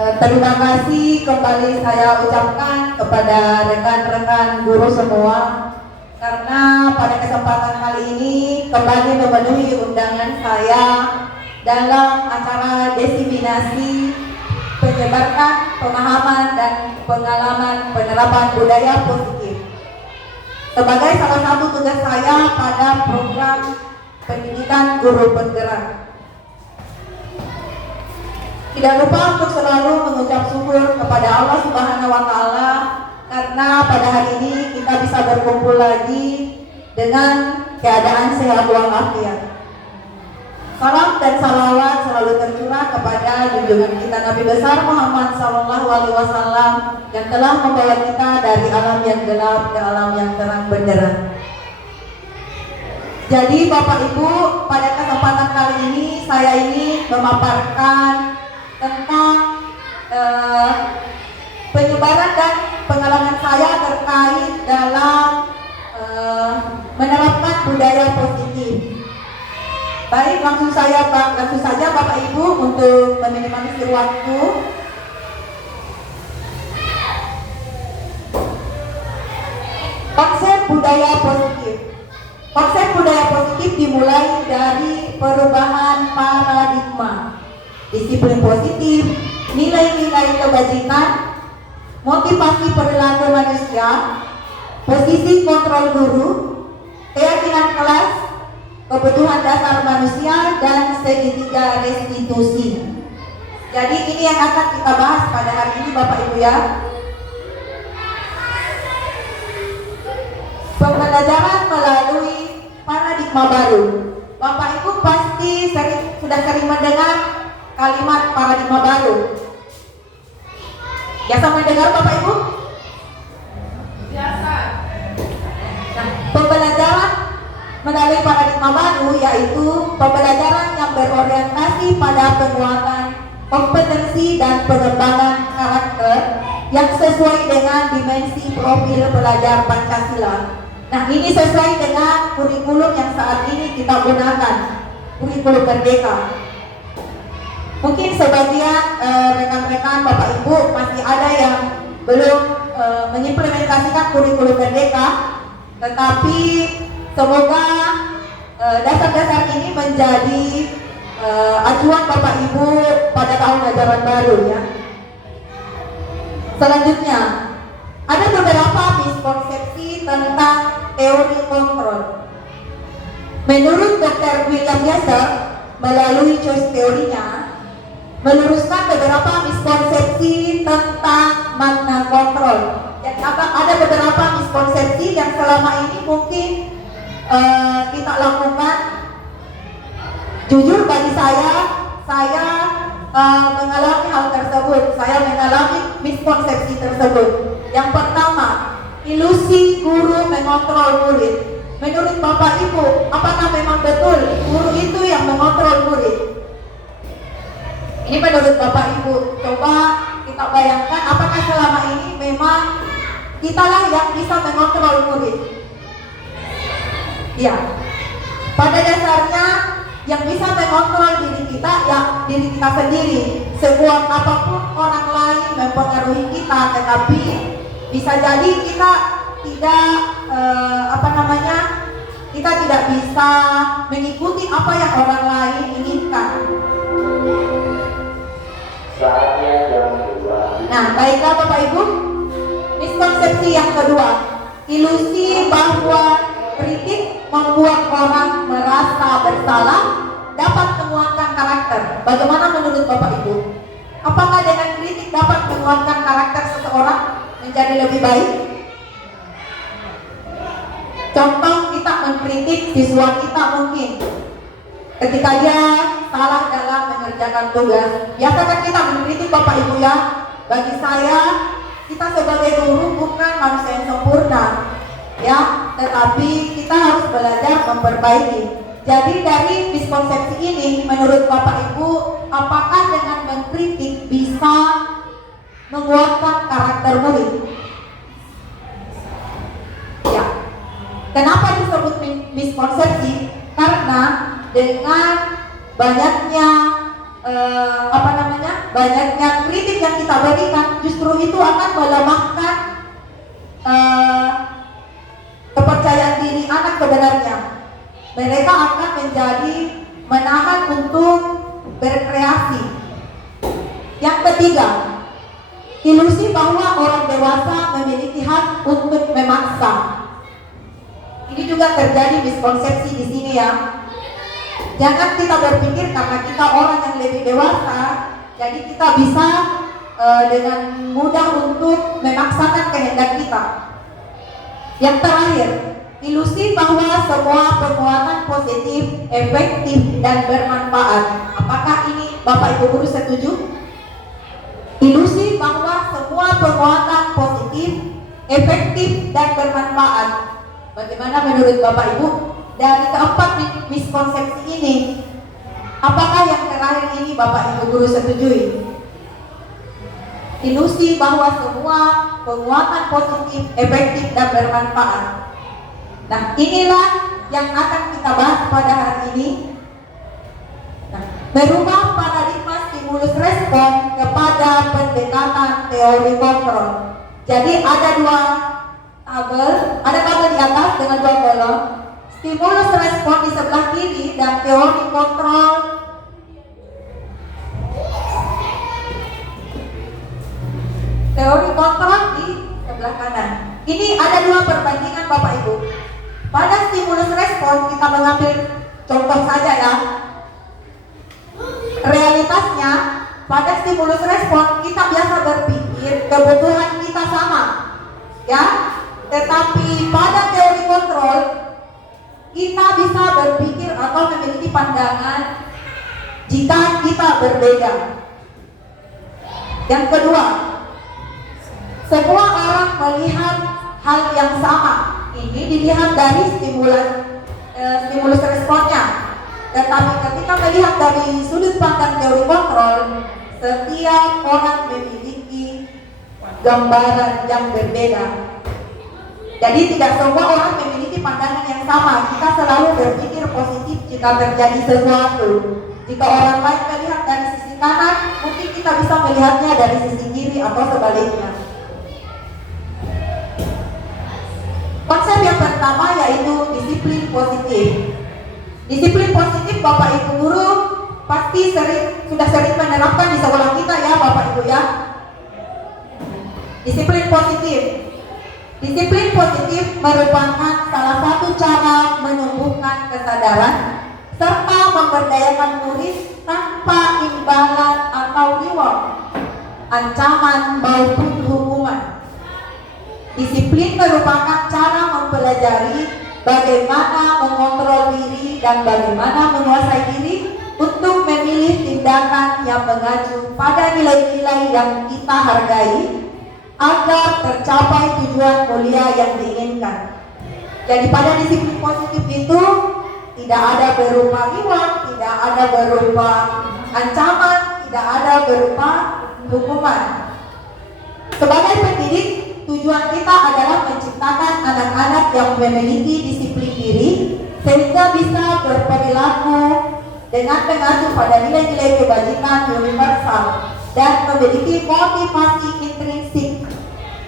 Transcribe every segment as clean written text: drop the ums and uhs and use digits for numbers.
Terima kasih kembali saya ucapkan kepada rekan-rekan guru semua, karena pada kesempatan kali ini kembali memenuhi undangan saya dalam acara diseminasi penyebarkan pemahaman dan pengalaman penerapan budaya positif sebagai salah satu tugas saya pada program pendidikan guru penggerak. Tidak lupa untuk selalu mengucap syukur kepada Allah Subhanahu wa Ta'ala, karena pada hari ini kita bisa berkumpul lagi dengan keadaan sehat walafiat. Salam dan salawat selalu tercurah kepada junjungan kita Nabi besar Muhammad Sallallahu Alaihi Wasallam yang telah membawa kita dari alam yang gelap ke alam yang terang benderang. Jadi Bapak Ibu, pada kesempatan kali ini saya ini memaparkan tentang penyebaran dan pengalaman saya terkait dalam menerapkan budaya positif. Baik, langsung saja Bapak Ibu untuk meminimalisir waktu. Konsep budaya positif. Konsep budaya positif dimulai dari perubahan paradigma. Disiplin positif, nilai-nilai kebajikan, motivasi perilaku manusia, posisi kontrol guru, keyakinan kelas, kebutuhan dasar manusia, dan segitiga restitusi. Jadi ini yang akan kita bahas pada hari ini Bapak Ibu ya. Pembelajaran melalui paradigma baru. Bapak Ibu pasti sudah sering mendengar kalimat paradigma baru. Biasa mendengar Bapak Ibu? Biasa. Nah, pembelajaran melalui paradigma baru yaitu pembelajaran yang berorientasi pada penguatan kompetensi dan pengembangan karakter yang sesuai dengan dimensi profil pelajar Pancasila. Nah, ini sesuai dengan kurikulum yang saat ini kita gunakan, kurikulum Merdeka. Mungkin sebagian rekan-rekan Bapak Ibu masih ada yang belum mengimplementasikan kurikulum Merdeka, tetapi semoga dasar-dasar ini menjadi acuan Bapak Ibu pada tahun ajaran baru ya. Selanjutnya, ada beberapa miskonsepsi tentang teori kontrol. Menurut Dr. William Yasser, melalui choice teorinya, meluruskan beberapa miskonsepsi tentang makna kontrol. Dan ada beberapa miskonsepsi yang selama ini mungkin kita lakukan. Jujur bagi saya mengalami hal tersebut. Saya mengalami miskonsepsi tersebut. Yang pertama, ilusi guru mengontrol murid. Menurut Bapak Ibu, apakah memang betul guru itu yang mengontrol murid? Ini menurut Bapak Ibu, coba kita bayangkan apakah selama ini memang kitalah yang bisa mengontrol murid? Ya, pada dasarnya yang bisa mengontrol diri kita ya diri kita sendiri. Sekuat apapun orang lain mempengaruhi kita, tetapi bisa jadi kita tidak kita tidak bisa mengikuti apa yang orang lain inginkan. Nah, baiklah Bapak Ibu, miskonsepsi yang kedua, ilusi bahwa kritik membuat orang merasa bersalah dapat menguatkan karakter. Bagaimana menurut Bapak Ibu? Apakah dengan kritik dapat menguatkan karakter seseorang menjadi lebih baik? Contoh, kita mengkritik siswa kita mungkin ketika dia salah dalam mengerjakan tugas. Biasakan kita mengkritik Bapak Ibu ya. Bagi saya, kita sebagai guru bukan manusia yang sempurna ya, tetapi kita harus belajar memperbaiki. Jadi dari miskonsepsi ini, menurut Bapak Ibu, apakah dengan mengkritik bisa menguatkan karakter murid? Ya. Kenapa disebut miskonsepsi? Karena dengan banyaknya banyaknya kritik kritik yang kita berikan justru itu akan melemahkan kepercayaan diri anak sebenarnya. Mereka akan menjadi menahan untuk berkreasi. Yang ketiga, ilusi bahwa orang dewasa memiliki hak untuk memaksa. Ini juga terjadi miskonsepsi di sini ya. Jangan kita berpikir karena kita orang yang lebih dewasa, jadi kita bisa dengan mudah untuk memaksakan kehendak kita. Yang terakhir, ilusi bahwa semua penguatan positif, efektif, dan bermanfaat. Apakah ini Bapak Ibu Guru setuju? Ilusi bahwa semua penguatan positif, efektif, dan bermanfaat. Bagaimana menurut Bapak Ibu? Dari keempat miskonsepsi ini, apakah yang terakhir ini Bapak Ibu Guru setujui? Ilusi bahwa semua penguatan positif, efektif, dan bermanfaat. Nah, inilah yang akan kita bahas pada hari ini. Nah, merubah paradigma stimulus respon kepada pendekatan teori kontrol. Jadi ada ada tabel di atas dengan dua kolom. Stimulus respon di sebelah kiri dan teori kontrol di sebelah kanan. Ini ada dua perbandingan Bapak Ibu. Pada stimulus respon kita mengambil contoh saja ya. Realitasnya pada stimulus respon kita biasa berpikir kebutuhan kita sama, ya. Tetapi pada teori kontrol kita bisa berpikir atau memiliki pandangan jika kita berbeda. Yang kedua, semua orang melihat hal yang sama. Ini dilihat dari stimulus responnya. Tetapi ketika melihat dari sudut pandang teori kontrol, setiap orang memiliki gambaran yang berbeda. Jadi tidak semua orang memiliki pandangan yang sama. Kita selalu berpikir positif jika terjadi sesuatu. Jika orang lain melihat dari sisi kanan, mungkin kita bisa melihatnya dari sisi kiri atau sebaliknya. Konsep yang pertama yaitu disiplin positif. Disiplin positif Bapak Ibu Guru pasti sudah sering menerapkan di sekolah kita ya Bapak Ibu ya. Disiplin positif. Disiplin positif merupakan salah satu cara menumbuhkan kesadaran serta memberdayakan murid tanpa imbalan atau reward, ancaman maupun hukuman. Disiplin merupakan cara mempelajari bagaimana mengontrol diri dan bagaimana menguasai diri untuk memilih tindakan yang mengacu pada nilai-nilai yang kita hargai agar tercapai tujuan mulia yang diinginkan. Jadi pada disiplin positif itu tidak ada berupa reward, tidak ada berupa ancaman, tidak ada berupa hukuman. Sebagai pendidik, tujuan kita adalah menciptakan anak-anak yang memiliki disiplin diri sehingga bisa berperilaku dengan mengacu pada nilai-nilai kebajikan universal dan memiliki motivasi intrinsik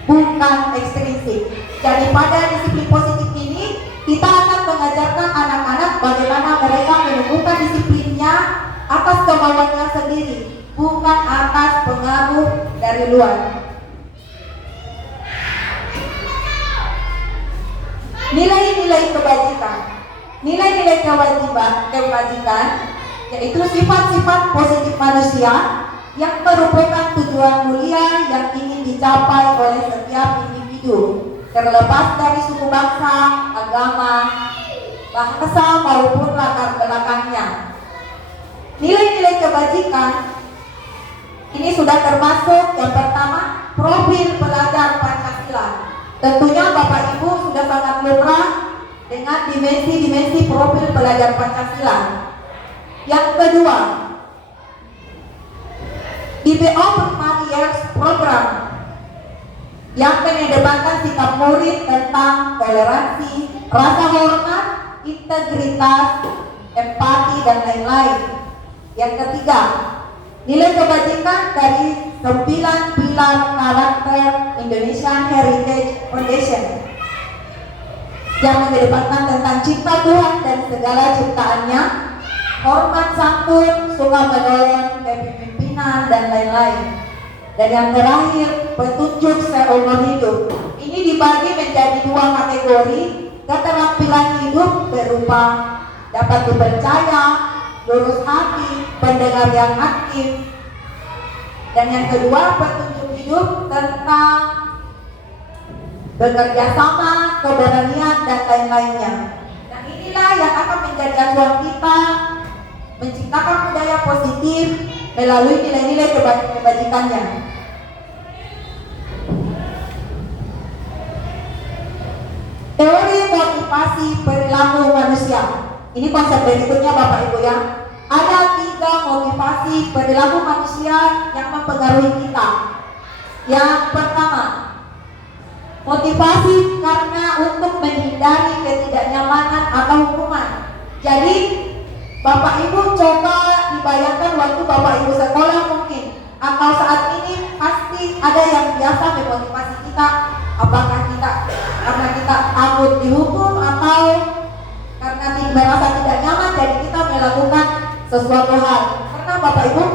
bukan ekstrinsik. Jadi pada disiplin positif ini kita akan mengajarkan anak-anak bagaimana mereka menumbuhkan disiplinnya atas kemauannya sendiri, bukan atas pengaruh dari luar. Nilai-nilai kebajikan. Nilai-nilai kebajikan yaitu sifat-sifat positif manusia yang merupakan tujuan mulia yang ingin dicapai oleh setiap individu, terlepas dari suku bangsa, agama, bahasa maupun latar belakangnya. Nilai-nilai kebajikan ini sudah termasuk yang pertama, profil pelajar Pancasila. Tentunya Bapak Ibu sudah sangat lumrah dengan dimensi-dimensi profil pelajar Pancasila. Yang kedua, IBO Primary Years Program yang mengedepankan sikap murid tentang toleransi, rasa hormat, integritas, empati, dan lain-lain. Yang ketiga, nilai kebajikan dari 9 pilar karakter Indonesian Heritage Foundation yang mengedepankan tentang cinta Tuhan dan segala ciptaannya, hormat santun, suka menolong, kepemimpinan, dan lain-lain. Dan yang terakhir, petunjuk seumur hidup. Ini dibagi menjadi 2 kategori, keterampilan hidup berupa dapat dipercaya, lurus hati, pendengar yang aktif. Dan yang kedua, petunjuk hidup tentang bekerja sama, keberanian, dan lain-lainnya. Nah, inilah yang akan menjadi acuan kita menciptakan budaya positif melalui nilai-nilai kebajikannya. Teori motivasi perilaku manusia. Ini konsep berikutnya Bapak Ibu ya. Ada 3 motivasi perilaku manusia yang mempengaruhi kita. Yang pertama, motivasi karena untuk menghindari ketidaknyamanan atau hukuman. Jadi Bapak Ibu coba dibayangkan waktu Bapak Ibu sekolah mungkin, atau saat ini pasti ada yang biasa memotivasi kita. Apakah kita karena kita takut dihukum atau karena merasa tidak nyaman jadi kita melakukan sesuatu hal. Pernah Bapak Ibu?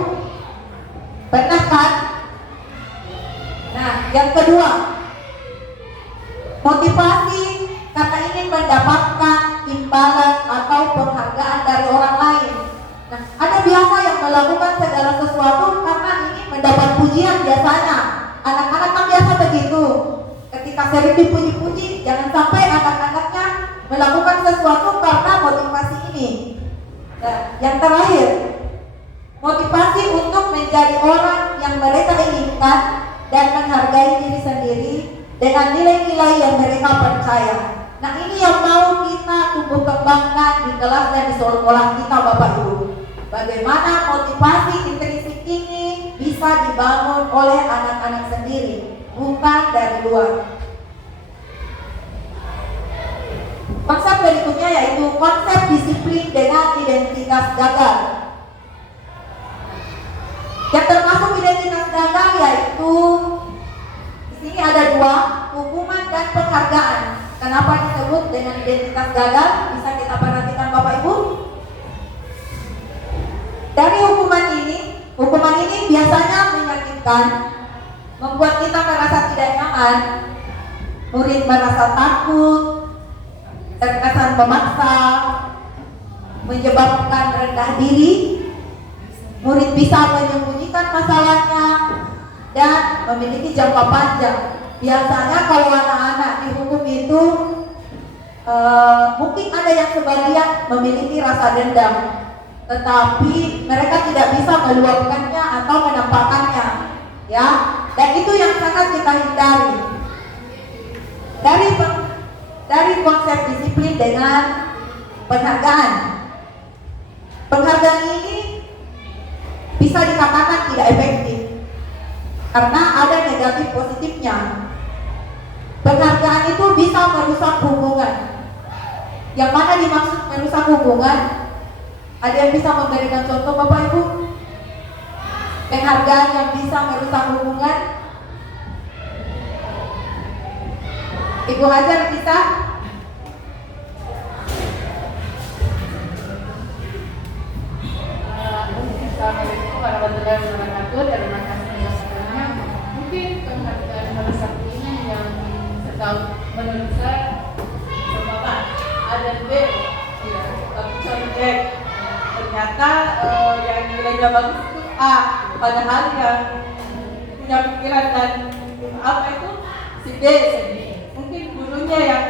Pernah kan? Nah, yang kedua, motivasi karena ingin mendapatkan imbalan atau penghargaan dari orang lain. Nah, ada biasa yang melakukan segala sesuatu karena ingin mendapat pujian biasanya. Anak-anak kan biasa begitu. Ketika sering dipuji-puji, jangan sampai anak-anaknya melakukan sesuatu karena motivasi ini. Nah, yang terakhir, motivasi untuk menjadi orang yang mereka inginkan dan menghargai diri sendiri dengan nilai-nilai yang mereka percaya. Nah, ini yang mau kita tumbuh kembangkan di kelas dan di sekolah kita Bapak Ibu. Bagaimana motivasi intrinsik ini bisa dibangun oleh anak-anak sendiri, bukan dari luar. Konsep berikutnya yaitu konsep disiplin dengan identitas gagal. Yang termasuk identitas gagal yaitu di sini ada 2, hukuman dan penghargaan. Kenapa disebut dengan identitas gagal? Bisa kita perhatikan Bapak Ibu. Dari hukuman ini biasanya menyakitkan, membuat kita merasa tidak nyaman, murid merasa takut, terkesan memaksa, menyebabkan rendah diri, murid bisa menyembunyikan masalahnya, dan memiliki jangka panjang. Biasanya kalau anak-anak dihukum itu mungkin ada yang sebagian memiliki rasa dendam, tetapi mereka tidak bisa meluapkannya atau menampakkannya, ya. Dan itu yang sangat kita hindari. Dari konsep disiplin dengan penghargaan. Penghargaan ini bisa dikatakan tidak efektif karena ada negatif positifnya. Penghargaan itu bisa merusak hubungan. Yang mana dimaksud merusak hubungan? Ada yang bisa memberikan contoh Bapak Ibu? Penghargaan yang bisa merusak hubungan? Ibu Hajar bisa? Assalamualaikum warahmatullahi wabarakatuh. Terima kasih atas semuanya. Mungkin penghargaan merusak ini yang setahu menurut saya Bapak A dan B, ya, tapi contek. Ternyata yang nilainya bagus itu A, padahal yang punya pikiran dan apa itu si B. Mungkin gurunya yang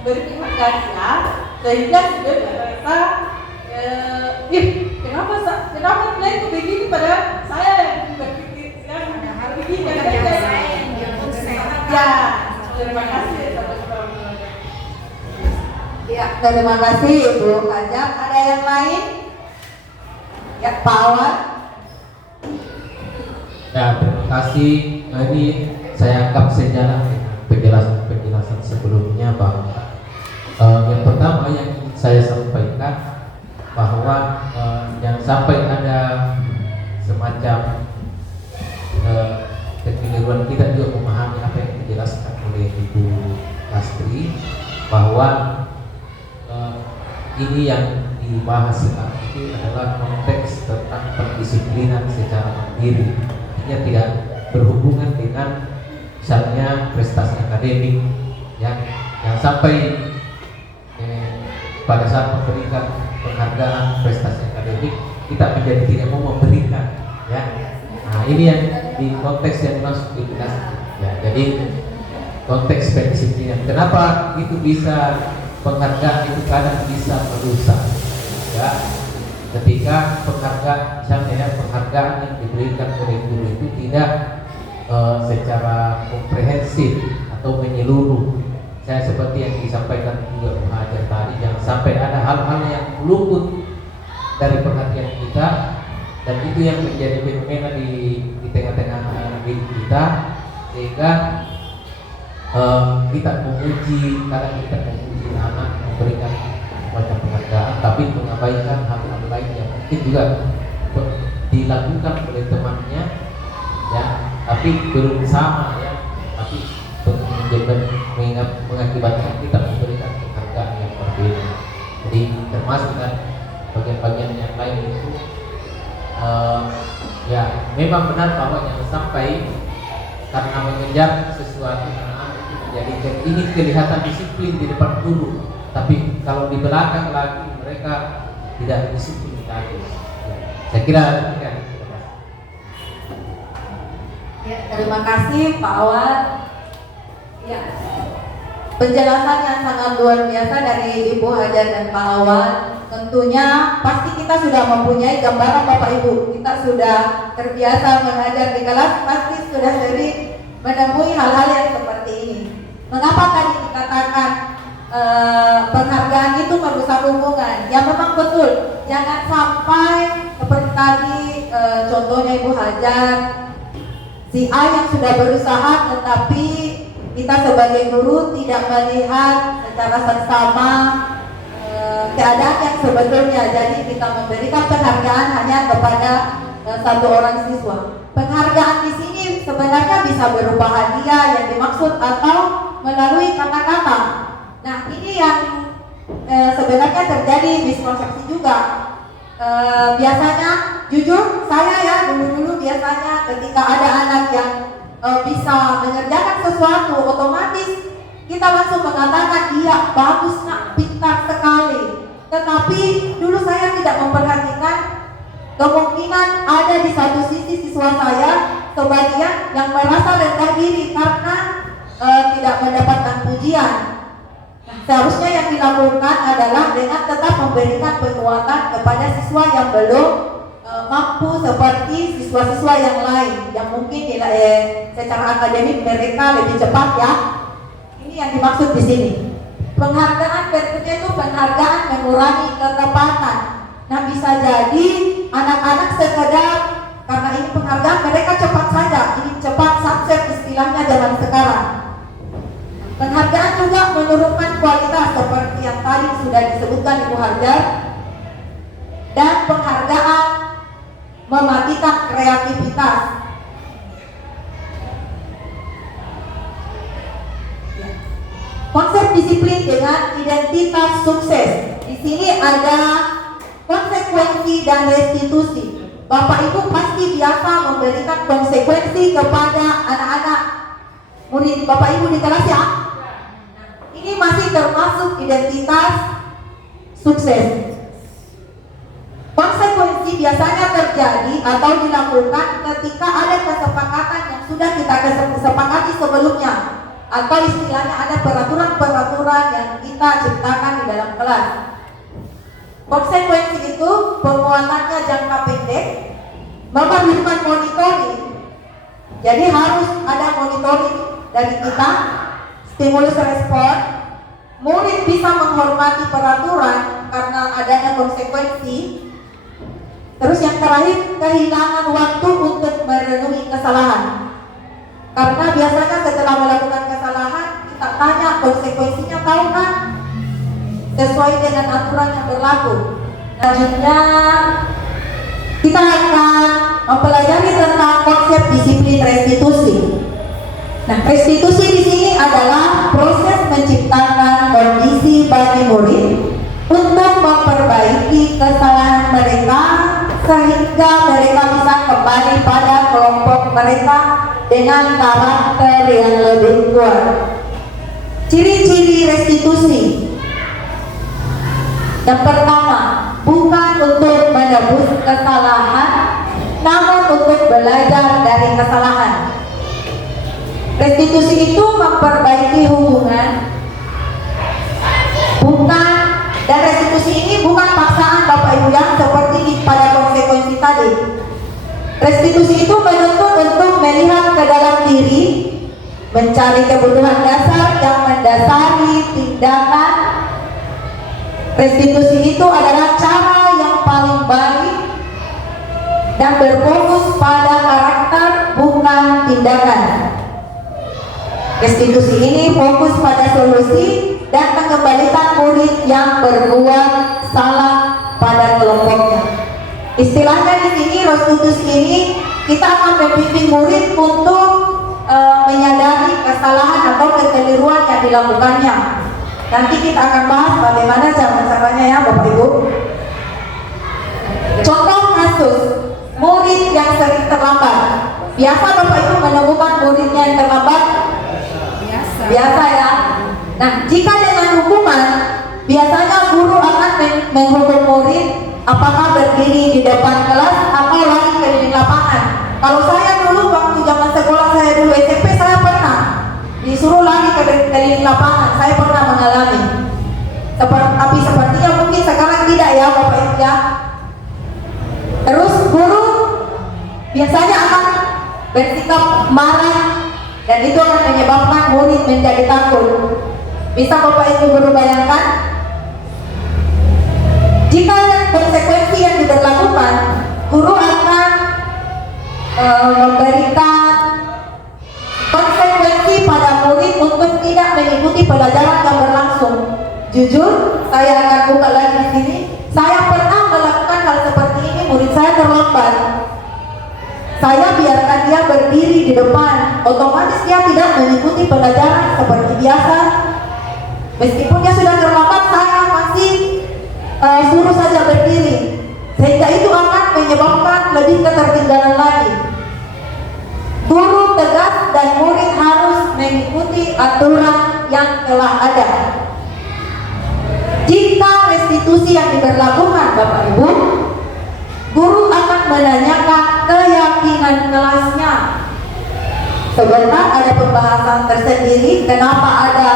beri penghargaan A, sehingga si B merasa kenapa dia itu begini padahal saya yang berpikir yang begini ya. Terima kasih. Ya, terima kasih Ibu Hajar. Ada yang lain? Ya, Pak Awan. Ya, terima kasih. Ini saya anggap sejalan dengan penjelasan sebelumnya bahwa yang pertama yang ingin saya sampaikan bahwa yang sampai ada semacam kekeliruan kita juga memahami apa yang dijelaskan oleh Ibu Lastri, bahwa ini yang dibahas sekarang itu adalah konteks tentang pendisiplinan secara mandiri. Artinya tidak berhubungan dengan misalnya prestasi akademik yang sampai pada saat memberikan penghargaan prestasi akademik kita menjadi tidak mau memberikan, ya. Nah, ini yang di konteks yang masuk di ya. Jadi konteks pendisiplinan. Kenapa itu bisa penghargaan itu kadang bisa merusak, ya. Ketika penghargaan, misalnya ya, penghargaan yang diberikan oleh guru itu tidak secara komprehensif atau menyeluruh. Saya seperti yang disampaikan juga Bu Hajar tadi, jangan sampai ada hal-hal yang luput dari perhatian kita, dan itu yang menjadi fenomena di tengah-tengah diri kita, sehingga kita memuji, kadang kita memuji anak, memberikan macam penghargaan, tapi mengabaikan hal-hal lain yang mungkin juga dilakukan oleh temannya, ya, tapi belum sama, ya, tapi mengakibatkan kita memberikan penghargaan yang berbeda. Jadi termasuk kan bagian-bagian yang lain itu, ya memang benar bahwa yang sampai karena mengejar sesuatu anak-anak itu menjadi ini kelihatan disiplin di depan guru, tapi kalau di belakang lagi mereka tidak disiplin lagi. Saya kira demikian. Ya, terima kasih Pak Awan. Ya, penjelasan yang sangat luar biasa dari Ibu Hajar dan Pak Awan. Tentunya pasti kita sudah mempunyai gambaran Bapak Ibu. Kita sudah terbiasa mengajar di kelas, pasti sudah sering menemui hal-hal yang seperti ini. Mengapa tadi dikatakan penghargaan itu merusak hubungan? Ya memang betul. Jangan sampai seperti tadi contohnya Ibu Hajar, si A yang sudah berusaha tetapi kita sebagai guru tidak melihat secara seksama keadaan yang sebetulnya. Jadi kita memberikan penghargaan hanya kepada satu orang siswa. Penghargaan di sini sebenarnya bisa berupa hadiah yang dimaksud atau melalui kata-kata. Nah, ini yang sebenarnya terjadi miskonsepsi juga. Biasanya, jujur saya ya dulu biasanya ketika ada anak yang bisa mengerjakan sesuatu, otomatis kita langsung mengatakan iya bagus nak, pintar sekali. Tetapi dulu saya tidak memperhatikan kemungkinan ada di satu sisi siswa saya sebagian yang merasa rendah diri karena tidak mendapatkan pujian. Nah, seharusnya yang dilakukan adalah dengan tetap memberikan penguatan kepada siswa yang belum mampu seperti siswa-siswa yang lain yang mungkin secara akademik mereka lebih cepat, ya. Ini yang dimaksud di sini. Penghargaan berikutnya itu penghargaan mengurangi ketepatan. Nah, bisa jadi anak-anak sekedar karena ini penghargaan mereka cepat saja, ini cepat sukses istilahnya zaman sekarang. Penghargaan juga menurunkan kualitas seperti yang tadi sudah disebutkan Ibu Hajar, dan penghargaan mematikan kreativitas. Konsep disiplin dengan identitas sukses. Di sini ada konsekuensi dan restitusi. Bapak Ibu pasti biasa memberikan konsekuensi kepada anak-anak murid Bapak Ibu di kelas, ya. Ini masih termasuk identitas sukses. Konsekuensi biasanya terjadi atau dilakukan ketika ada kesepakatan yang sudah kita sepakati sebelumnya, atau istilahnya ada peraturan-peraturan yang kita ciptakan di dalam kelas. Konsekuensi itu penguatannya jangka pendek, memerlukan monitoring. Jadi harus ada monitoring dari kita, stimulus respon. Murid bisa menghormati peraturan karena adanya konsekuensi. Terus yang terakhir, kehilangan waktu untuk merenungi kesalahan. Karena biasanya setelah melakukan kesalahan, kita tanya konsekuensinya tahu kan? Sesuai dengan aturan yang berlaku. Selanjutnya, kita akan mempelajari tentang konsep disiplin restitusi. Nah, restitusi di sini adalah proses menciptakan kondisi bagi murid untuk memperbaiki kesalahan mereka sehingga mereka bisa kembali pada kelompok mereka dengan karakter yang lebih kuat. Ciri-ciri restitusi. Yang pertama, bukan untuk menebus kesalahan, namun untuk belajar dari kesalahan. Restitusi itu memperbaiki hubungan, dan restitusi ini bukan paksaan Bapak Ibu yang seperti pada konsekuensi tadi. Restitusi itu menuntut untuk melihat ke dalam diri, mencari kebutuhan dasar yang mendasari tindakan. Restitusi itu adalah cara yang paling baik dan berfokus pada karakter, bukan tindakan. Restitusi ini fokus pada solusi dan mengembalikan murid yang berbuat salah pada kelompoknya. Istilahnya di sini, restitusi ini kita akan membimbing murid untuk menyadari kesalahan atau kekeliruan yang dilakukannya. Nanti kita akan bahas bagaimana caranya ya Bapak Ibu. Contoh kasus murid yang sering terlambat. Biasa Bapak Ibu menemukan muridnya yang terlambat? Biasa ya. Nah, jika dengan hukuman, biasanya guru akan menghukum murid apakah berdiri di depan kelas atau lari keliling lapangan. Kalau saya dulu waktu zaman sekolah saya dulu SMP, saya pernah disuruh lari keliling lapangan. Saya pernah mengalami. Tapi sepertinya mungkin sekarang tidak ya Bapak Ibu ya. Terus guru biasanya akan bersikap marah dan itu akan menyebabkan murid menjadi takut. Bisa Bapak Ibu guru bayangkan? Jika konsekuensi yang diberlakukan, guru akan memberikan konsekuensi pada murid untuk tidak mengikuti pelajaran yang berlangsung. Jujur, saya akan buka lagi di sini. Saya pernah melakukan hal seperti ini, murid saya terlambat. Saya biarkan dia berdiri di depan, otomatis dia tidak mengikuti pelajaran seperti biasa. Meskipun dia sudah terlambat, saya masih suruh saja berdiri, sehingga itu akan menyebabkan lebih ketertinggalan lagi. Guru tegas dan murid harus mengikuti aturan yang telah ada. Jika restitusi yang diberlakukan Bapak Ibu, guru akan menanyakan keyakinan kelasnya. Sebentar ada pembahasan tersendiri kenapa ada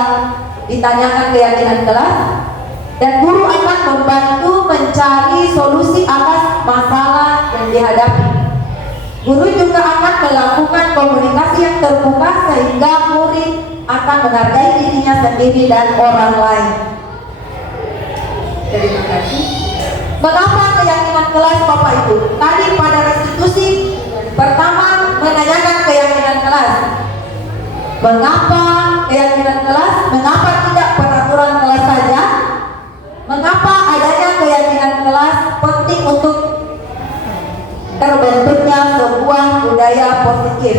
ditanyakan keyakinan kelas, dan guru akan membantu mencari solusi atas masalah yang dihadapi. Guru juga akan melakukan komunikasi yang terbuka sehingga murid akan menghargai dirinya sendiri dan orang lain. Terima kasih. Mengapa keyakinan kelas Bapak Ibu? Tadi pada restitusi pertama menanyakan keyakinan kelas. Mengapa keyakinan kelas? Mengapa tidak peraturan kelas saja? Mengapa adanya keyakinan kelas penting untuk terbentuknya sebuah budaya positif?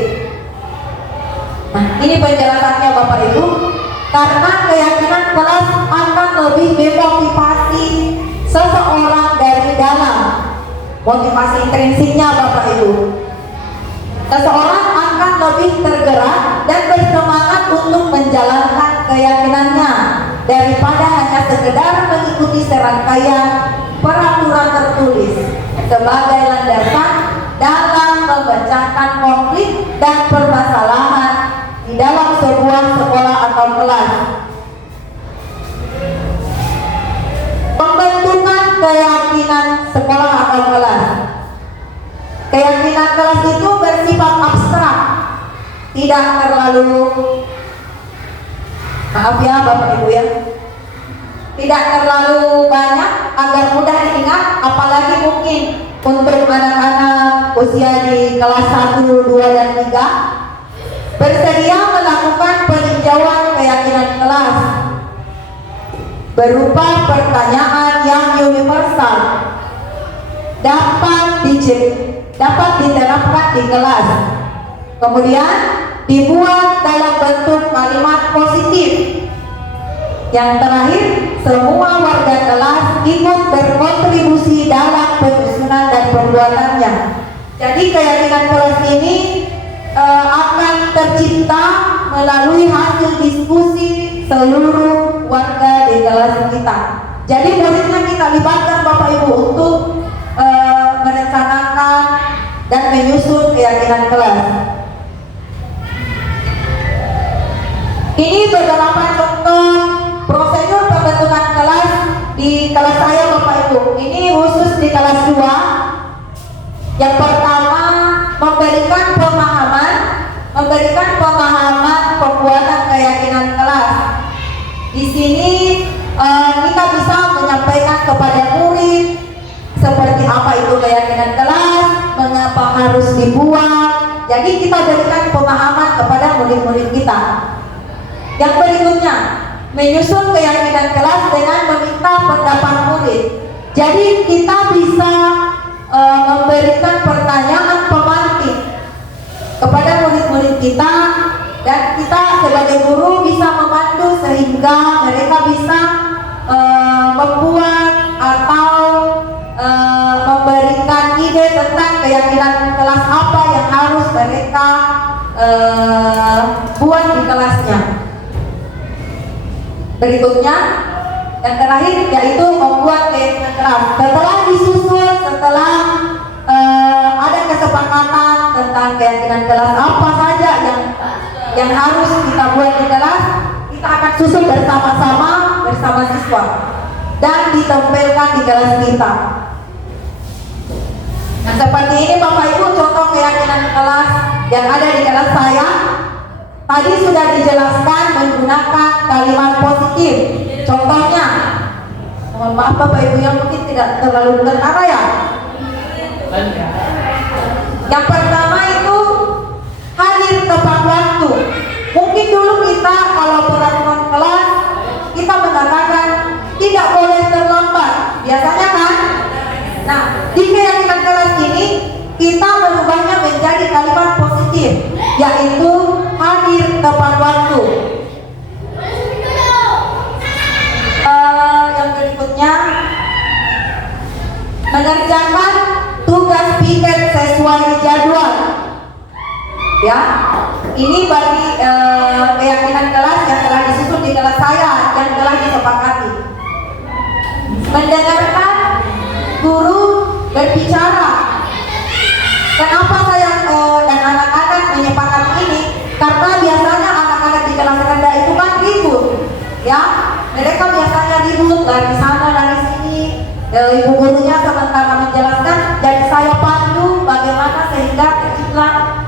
Nah, ini penjelasannya Bapak Ibu. Karena keyakinan kelas akan lebih memotivasi seseorang dari dalam. Motivasi intrinsiknya Bapak Ibu. Seseorang akan lebih tergerak dan bersemangat untuk menjalankan keyakinannya daripada hanya sekedar mengikuti serangkaian peraturan tertulis sebagai landasan dalam memecahkan konflik dan permasalahan di dalam sebuah sekolah atau kelas. Pembentukan keyakinan sekolah atau kelas. Keyakinan kelas itu bersifat abstrak, tidak terlalu, maaf ya Bapak Ibu ya, tidak terlalu banyak agar mudah diingat, apalagi mungkin untuk anak-anak usia di kelas 1, 2, dan 3 bersedia melakukan peninjauan keyakinan kelas berupa pertanyaan yang universal dapat diterapkan di kelas. Kemudian dibuat dalam bentuk kalimat positif. Yang terakhir, semua warga kelas ikut berkontribusi dalam penyusunan dan pembuatannya. Jadi keyakinan kelas ini akan tercipta melalui hasil diskusi seluruh warga di kelas kita. Jadi muridnya kita libatkan Bapak Ibu untuk merencanakan dan menyusun keyakinan kelas. Ini beberapa contoh prosedur pembentukan kelas di kelas saya Bapak Ibu. Ini khusus di kelas 2. Yang pertama, memberikan pemahaman pembuatan keyakinan kelas. Di sini kita bisa menyampaikan kepada murid seperti apa itu keyakinan kelas, mengapa harus dibuat. Jadi kita berikan pemahaman kepada murid-murid kita. Yang berikutnya, menyusun keyakinan kelas dengan meminta pendapat murid. Jadi kita bisa memberikan pertanyaan pemantik kepada murid-murid kita, dan kita sebagai guru bisa memandu sehingga mereka bisa membuat atau memberikan ide tentang keyakinan kelas apa yang harus mereka buat di kelasnya. Berikutnya, yang terakhir yaitu membuat keyakinan kelas. Setelah disusun, setelah ada kesepakatan tentang keyakinan kelas apa saja yang harus kita buat di kelas, kita akan susun bersama-sama bersama siswa dan ditempelkan di kelas kita. Nah, seperti ini Bapak Ibu contoh keyakinan kelas yang ada di kelas saya. Tadi sudah dijelaskan menggunakan kalimat positif. Contohnya, mohon maaf Bapak Ibu yang mungkin tidak terlalu terarah ya. Yang pertama itu hadir tepat waktu. Mungkin dulu kita kalau peraturan kelas kita mengatakan tidak boleh terlambat, biasanya kan. Nah, di keyakinan kelas ini kita merubahnya menjadi kalimat positif, yaitu hadir tepat waktu. Yang berikutnya, mengerjakan tugas piket sesuai jadwal. Ya, ini bagi keyakinan kelas yang telah disusun di kelas saya, yang telah disepakati. Mendengarkan guru berbicara. Kenapa saya dan anak-anak menyepakati ini? Karena biasanya anak-anak di kelas rendah itu kan ribut, ya. Mereka biasanya ribut dari sana dari sini. Ibu gurunya sementara menjelaskan, jadi saya pandu bagaimana sehingga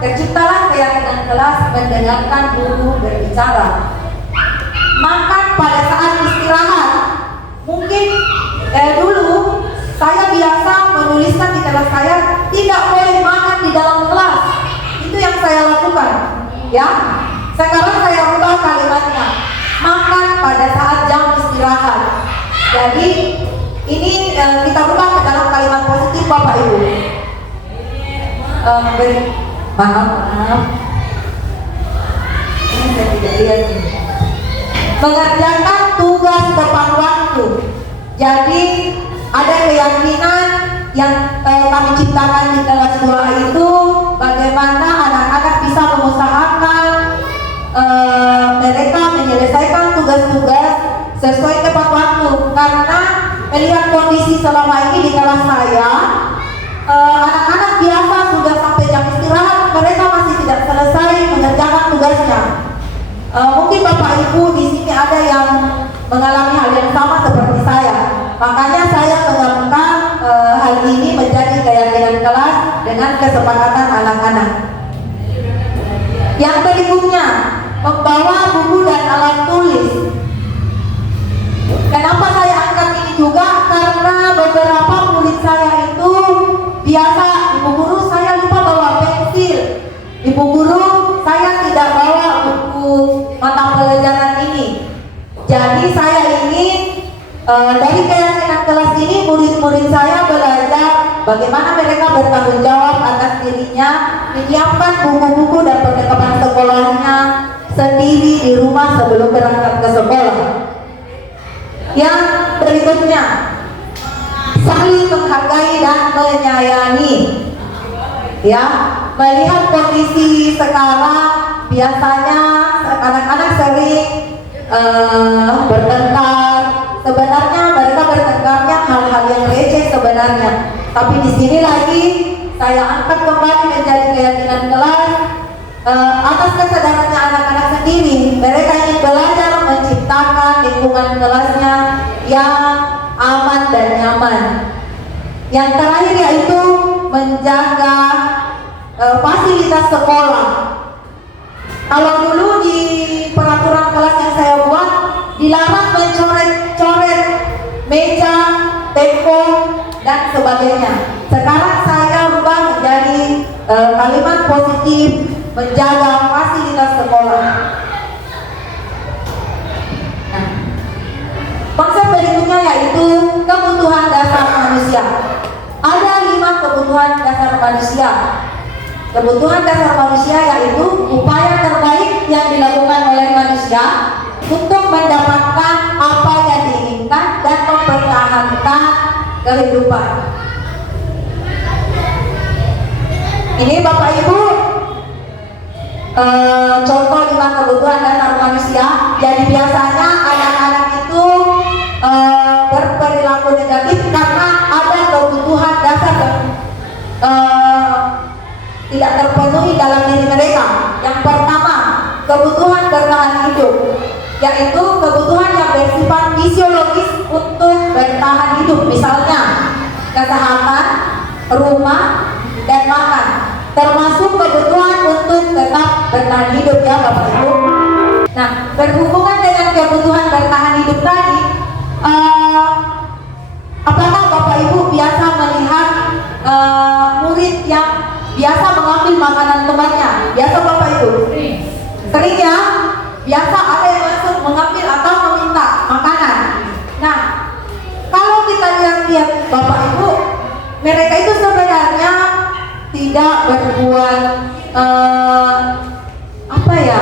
terciptalah keyakinan kelas mendengarkan guru berbicara. Makan pada saat istirahat. Mungkin dulu saya biasa menuliskan di kelas saya tidak boleh makan di dalam kelas. Itu yang saya lakukan, ya. Sekarang saya ubah kalimatnya, makan pada saat jam istirahat. Jadi ini kita ubah ke dalam kalimat positif Bapak Ibu. Maaf. Ini saya tidak lihat. Mengerjakan tugas tepat waktu. Jadi ada keyakinan yang kami ciptakan di kelas 2 itu bagaimana anak-anak bisa mengusahakan mereka menyelesaikan tugas-tugas sesuai tepat waktu. Karena melihat kondisi selama ini di kelas saya, anak-anak biasa sudah sampai jam istirahat mereka masih tidak selesai mengerjakan tugasnya. Mungkin Bapak Ibu di sini ada yang mengalami hal yang sama seperti saya. Makanya saya menggabungkan hal ini menjadi keyakinan kelas dengan kesepakatan anak-anak. Yang berikutnya, membawa buku dan alat tulis. Kenapa saya angkat ini juga? Karena beberapa murid saya itu biasa, ibu guru saya lupa bawa pensil. Ibu guru saya tidak bawa buku mata pelajaran ini. Jadi saya ingin dari keyakinan kelas ini murid-murid saya belajar bagaimana mereka bertanggung jawab atas dirinya, menyiapkan buku-buku dan perlengkapan sekolahnya di rumah sebelum berangkat ke sekolah. Yang berikutnya, saling menghargai dan menyayangi. Ya, melihat kondisi sekarang, biasanya anak-anak sering bertengkar. Sebenarnya mereka bertengkarnya hal-hal yang receh sebenarnya. Tapi di sini lagi saya angkat kembali menjadi keyakinan kelas atas kesadarannya anak-anak sendiri. Mereka ingin belajar menciptakan lingkungan kelasnya yang aman dan nyaman. Yang terakhir yaitu menjaga fasilitas sekolah. Kalau dulu di peraturan kelas yang saya buat dilarang mencoret-coret meja, tembok dan sebagainya. Sekarang saya rubah menjadi kalimat positif, menjaga fasilitas sekolah. Nah, konsep berikutnya yaitu kebutuhan dasar manusia. Ada 5 kebutuhan dasar manusia. Kebutuhan dasar manusia yaitu upaya terbaik yang dilakukan oleh manusia untuk mendapatkan apa yang diinginkan dan mempertahankan kehidupan. Ini Bapak Ibu contoh 5 kebutuhan dasar manusia. Jadi biasanya anak-anak itu berperilaku negatif karena ada kebutuhan dasar yang tidak terpenuhi dalam diri mereka. Yang pertama, kebutuhan bertahan hidup, yaitu kebutuhan yang bersifat fisiologis untuk bertahan hidup, misalnya kesehatan, rumah, dan makan, termasuk kebutuhan untuk tetap bertahan hidup ya Bapak Ibu. Nah, berhubungan dengan kebutuhan bertahan hidup tadi, apakah Bapak Ibu biasa melihat murid yang biasa mengambil makanan temannya? Biasa Bapak Ibu? Sering ya? Biasa ada yang langsung mengambil atau meminta makanan. Nah, kalau kita lihat Bapak Ibu, mereka itu sebenarnya tidak berbuat apa ya?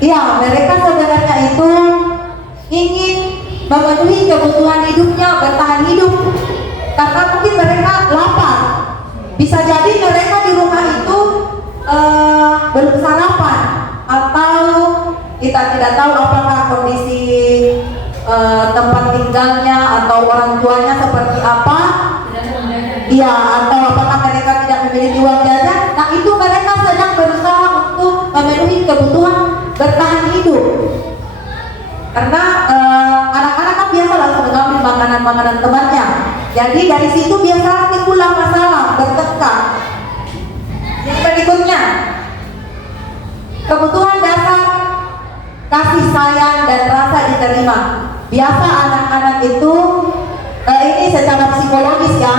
Ya, mereka sebenarnya itu ingin memenuhi kebutuhan hidupnya, bertahan hidup. Karena mungkin mereka lapar. Bisa jadi mereka di rumah itu belum sarapan, atau kita tidak tahu apakah kondisi tempat tinggalnya atau orang tuanya seperti apa. Iya, atau apakah mereka tidak memiliki uang jajan. Nah, itu mereka sedang berusaha untuk memenuhi kebutuhan bertahan hidup. Karena anak-anak kan biasa langsung mengambil makanan-makanan temannya. Jadi dari situ biasa timbullah masalah, bertengkar. Yang berikutnya, kebutuhan dasar kasih sayang dan rasa diterima. Biasa anak-anak itu ini secara psikologis ya,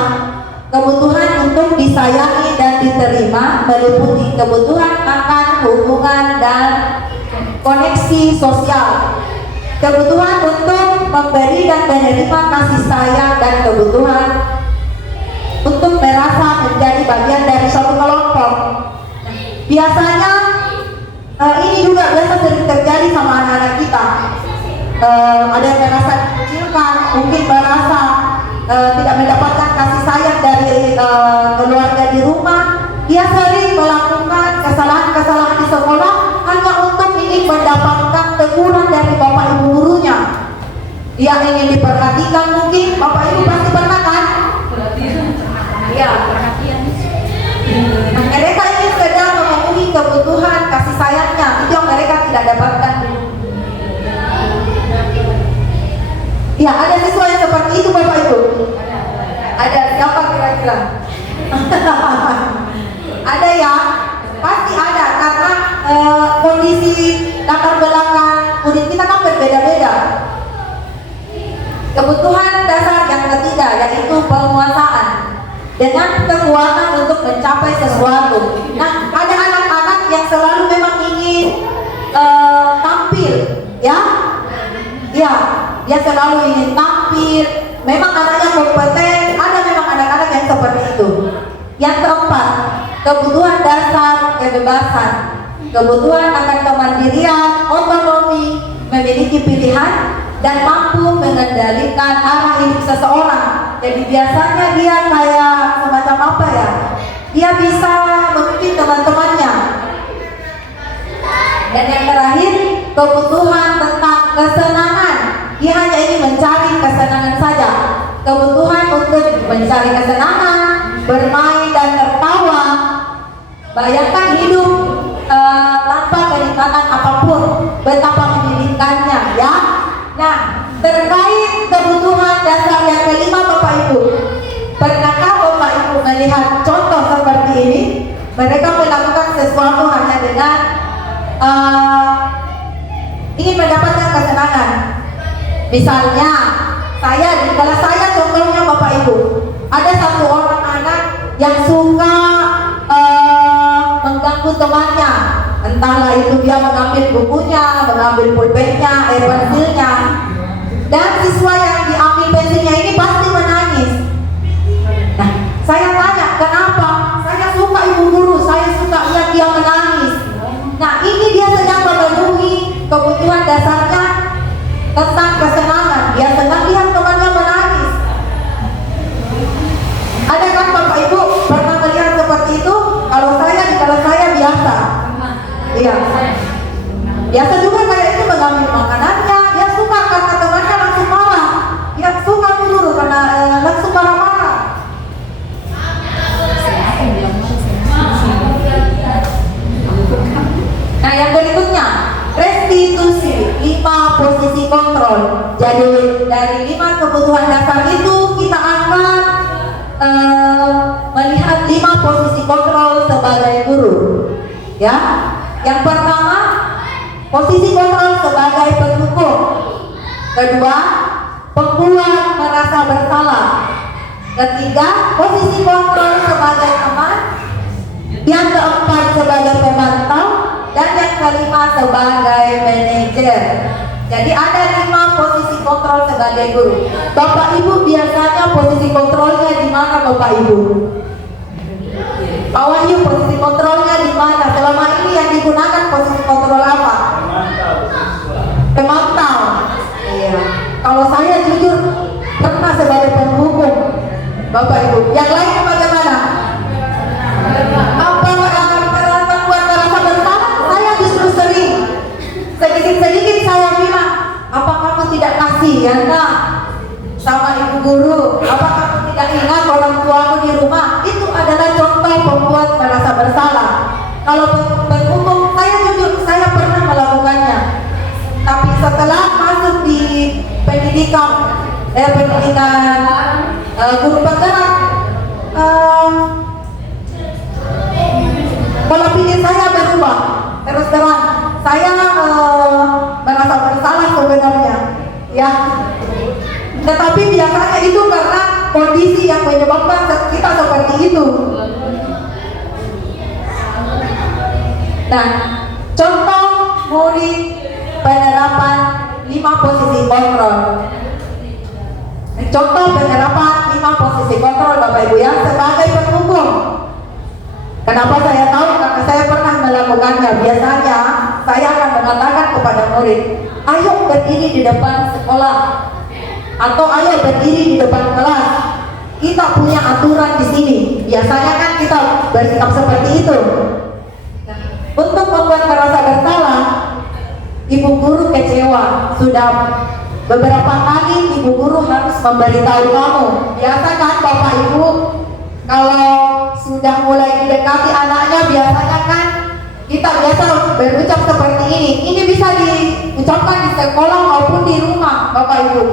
kebutuhan untuk disayangi dan diterima meliputi kebutuhan akan hubungan dan koneksi sosial, kebutuhan untuk memberi dan menerima kasih sayang, dan kebutuhan untuk merasa menjadi bagian dari suatu kelompok. Biasanya ini juga biasa sering terjadi sama anak-anak kita. Ada yang merasa dikucilkan, mungkin merasa tidak mendapatkan kasih sayang dari keluarga di rumah. Dia sering melakukan kesalahan-kesalahan di sekolah hanya untuk ingin mendapatkan teguran dari bapak ibu gurunya. Dia ingin diperhatikan, mungkin bapak ibu pasti pernah kan? Iya, perhatian. Nah, mereka ingin sedang memenuhi kebutuhan kasih sayangnya, itu yang mereka tidak dapatkan. Ya, ada siswa yang seperti itu Bapak Ibu? Ada, siapa kira-kira? Ada ya? Pasti ada, karena kondisi latar belakang murid kita kan berbeda-beda. Kebutuhan dasar yang ketiga yaitu penguasaan dengan kekuatan untuk mencapai sesuatu. Nah, ada anak-anak yang selalu memang ingin tampil, ya? Ya, dia selalu ingin tampil. Memang anaknya kompeten. Ada memang anak-anak yang seperti itu. Yang keempat, kebutuhan dasar kebebasan. kebutuhan akan kemandirian, otonomi, memiliki pilihan, dan mampu mengendalikan arah hidup seseorang. Jadi biasanya dia kayak semacam apa ya? Dia bisa memimpin teman-temannya. Dan yang terakhir, kebutuhan tentang kesenangan. Dia hanya ingin mencari kesenangan saja. Kebutuhan untuk mencari kesenangan, bermain dan tertawa. Bayangkan hidup tanpa kenikmatan apapun, betapa menyedihkannya ya. Nah, terkait kebutuhan dasar yang kelima Bapak Ibu, pernahkah Bapak Ibu melihat contoh seperti ini? Mereka melakukan sesuatu hanya dengan ingin mendapatkan kesenangan. Misalnya, kalau saya contohnya Bapak Ibu, ada satu orang anak yang suka mengganggu temannya, entahlah itu dia mengambil bukunya, mengambil pulpennya, pensilnya, dan siswa yang diambil pensilnya ini pasti menangis. Nah, saya tanya, kenapa? Saya suka ibu guru, saya suka lihat dia menangis. Nah, ini dia sedang memenuhi kebutuhan dasarnya tentang kesenangan. Dia senang lihat temannya menangis. Ada kan Bapak Ibu pernah melihat seperti itu? Kalau saya biasa. Iya. Biasa juga kayak itu mengambil makanannya. Dia suka karena temannya langsung marah. Dia suka dulu karena langsung marah-marah. Nah, yang berikutnya, restitusi, 5 posisi kontrol. Jadi dari 5 kebutuhan dasar itu kita akan melihat 5 posisi kontrol sebagai guru. Ya, yang pertama, posisi kontrol sebagai pendukung. Kedua, pembuat merasa bersalah. Ketiga, posisi kontrol sebagai teman. Yang keempat, sebagai pemantau. Dan yang kelima, sebagai manajer. Jadi ada 5 posisi kontrol sebagai guru. Bapak Ibu biasanya posisi kontrolnya di mana Bapak Ibu? Pak Wahyu, posisi kontrolnya di mana? Selama ini yang digunakan posisi kontrol apa? Pemantau. Iya. Kalau saya jujur pernah sebagai penghubung, Bapak Ibu. Yang lain bagaimana? Apa membuat merasa bersalah? Saya justru sering. Sedikit-sedikit saya bilang, apa kamu tidak kasihan sama ibu guru? Apa kamu tidak ingat orang tuamu di rumah? Itu adalah contoh pembuat merasa bersalah. Kalau penghukum, saya jujur saya pernah melakukannya. Tapi setelah masuk di pendidikan guru penggerak, pola pikir saya berubah. Terus terang, saya merasa bersalah sebenarnya, ya. Tetapi biasanya itu karena kondisi yang menyebabkan kita seperti itu. Nah, contoh murid penerapan 5 posisi kontrol. Contoh penerapan 5 posisi kontrol Bapak Ibu ya, sebagai pendukung. Kenapa saya tahu? Karena saya pernah melakukannya. Biasanya saya akan mengatakan kepada murid, ayo berdiri di depan sekolah, atau ayo berdiri di depan kelas. Kita punya aturan di sini. Biasanya kan kita bersikap seperti itu. Untuk membuat merasa bersalah, ibu guru kecewa. Sudah beberapa kali ibu guru harus memberitahu kamu. Biasa kan Bapak Ibu, kalau sudah mulai didekati anaknya, biasanya kan kita biasa berucap seperti ini. Ini bisa diucapkan di sekolah maupun di rumah Bapak Ibu.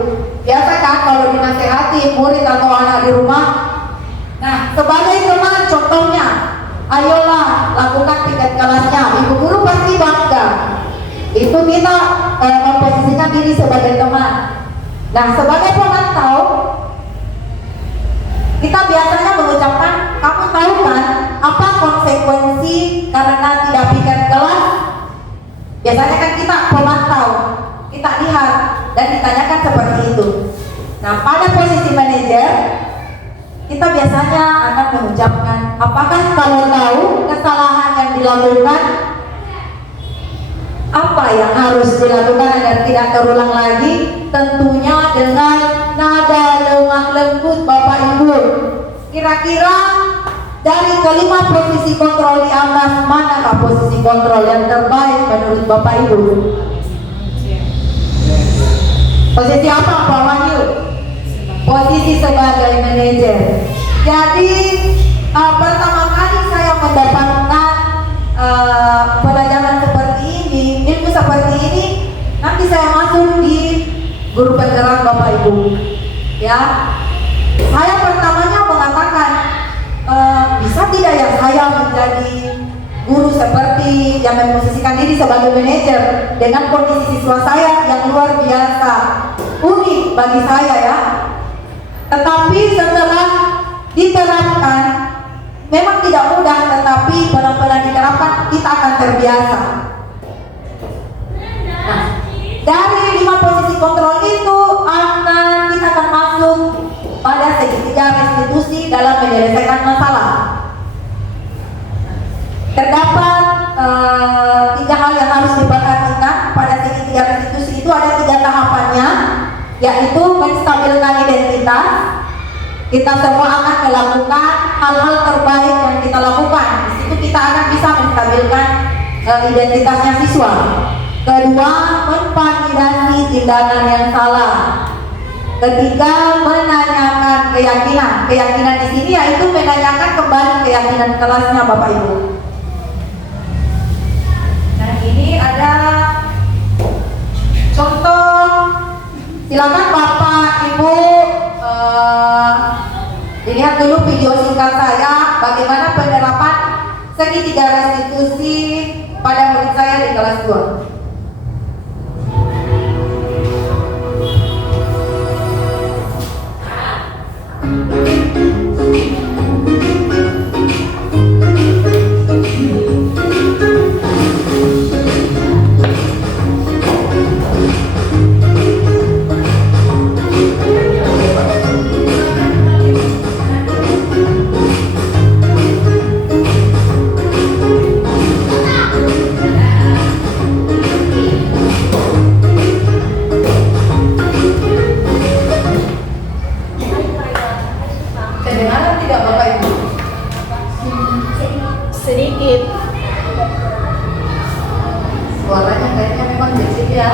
Biasa kan kalau dinasehati murid atau anak di rumah. Nah, sebagai teman contohnya, ayolah lakukan piket kelasnya. Ibu guru pasti bangga. Itu kita memposisikan diri sebagai teman. Nah, sebagai pemantau, kita biasanya mengucapkan, kamu tahu kan apa konsekuensi karena tidak piket kelas? Biasanya kan kita pemantau, kita lihat dan ditanyakan seperti itu. Nah, pada posisi manajer, kita biasanya akan mengucapkan, apakah kalau tahu kesalahan yang dilakukan apa yang harus dilakukan agar tidak terulang lagi? Tentunya dengan nada lemah lembut Bapak Ibu. Kira-kira dari kelima posisi kontrol di atas, manakah posisi kontrol yang terbaik menurut Bapak Ibu? Posisi apa Pak Wahyu? Posisi sebagai manajer. Jadi pertama kali saya mendapatkan pelajaran seperti ini, ilmu seperti ini, nanti saya masuk di guru penggerak Bapak Ibu. Ya, saya pertamanya mengatakan bisa tidak ya saya menjadi guru seperti yang memposisikan diri sebagai manajer dengan kondisi siswa saya yang luar biasa unik bagi saya ya. Tetapi setelah diterapkan, memang tidak mudah, tetapi pelan-pelan diterapkan kita akan terbiasa. Nah, dari 5 posisi kontrol itu kita akan masuk pada segitiga restitusi dalam menyelesaikan masalah. Terdapat 3 hal yang harus diperhatikan pada segitiga restitusi itu. Ada 3 tahapannya, yaitu menstabilkan identitas. Kita semua akan melakukan hal-hal terbaik yang kita lakukan. Di situ kita akan bisa menstabilkan identitasnya siswa. Kedua, memvalidasi tindakan yang salah. Ketiga, menanyakan keyakinan. Keyakinan di sini yaitu menanyakan kembali keyakinan kelasnya Bapak Ibu. Nah, ini ada contoh. Silakan Bapak Ibu dilihat dulu video singkat saya bagaimana penerapan segitiga restitusi pada murid saya di kelas 2. Kedengaran tidak Bapak Ibu? Sedikit. Suaranya kayaknya memang berisik ya.